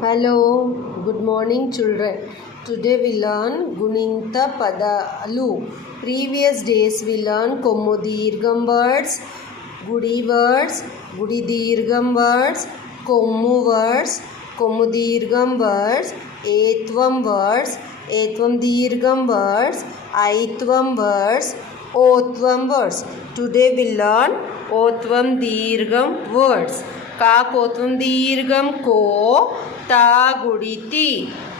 Hello, good morning children. Today we learn Guninta Padalu. Previous days we learned Kommudirgam words, Gudi words, Gudi Dirgam words, Kommu words, Kommudirgam words, Etvam words, Etvam Dirgam words, Aitvam words, Otvam words. Today we learn Otvam Dirgam words. Kakotum దీర్ఘం కో తా గుడితి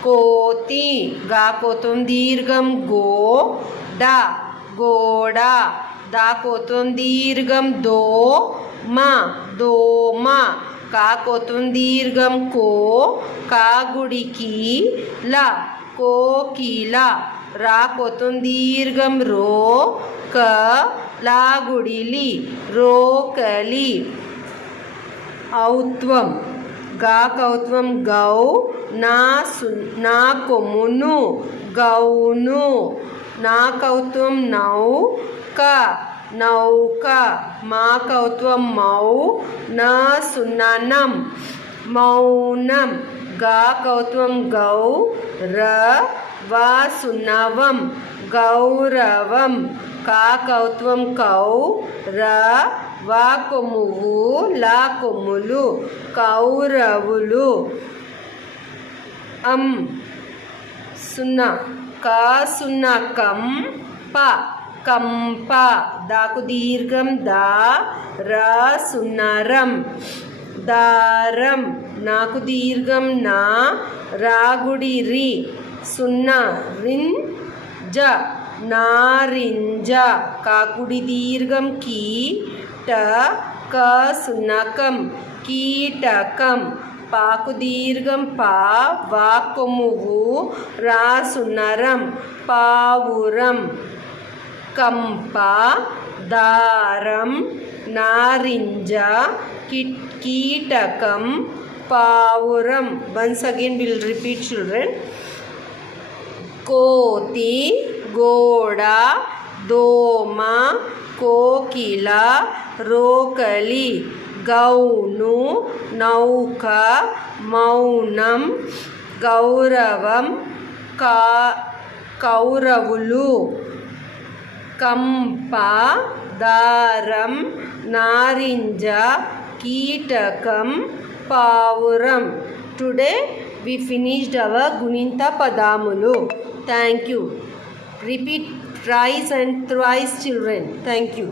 కోతి గాకోతం దీర్ఘం go డా గోడ దాకోతం దీర్ఘం దో మా దోమ కాకోతం దీర్ఘం కో కాగుడికి ల కోకిల రాకోతం దీర్ఘం రో క లాగుడిలి రోకలి ఔత్వం గాకౌత్వం గౌ నా కొమ్మును గౌను నాకౌత్వం నౌ క నౌక మాకౌత్వం మౌ నా సున్ననం మౌనం గాకౌత్వం గౌ ర వా సున్నవం గౌరవం కాకౌత్వం కౌ ర వా కొమ్మువు లా కొమ్ములు కౌరవులు సున్నా కా సున్నా కం ప కంప దాకు దీర్ఘం దా రా సున్నరం దారం నాకు దీర్ఘం నా రాగుడి రి సున్నా రిన్ జ నారింజ కాకుడి దీర్ఘం కీ ట క సున్నకం కీటకం పాకు దీర్ఘం పా వా కొమ్మువు రా సున్నరం పావురం కంప దారం నారింజ కీటకం పావురం. Once again we will repeat children. కోతి గోడ దోమ కోకిల రోకలి గౌను నౌక మౌనం గౌరవం కౌరవులు కంప దారం నారింజ కీటకం పావురం. Today we finished our Guninta Padamulu. Thank you. Repeat thrice and thrice children. Thank you.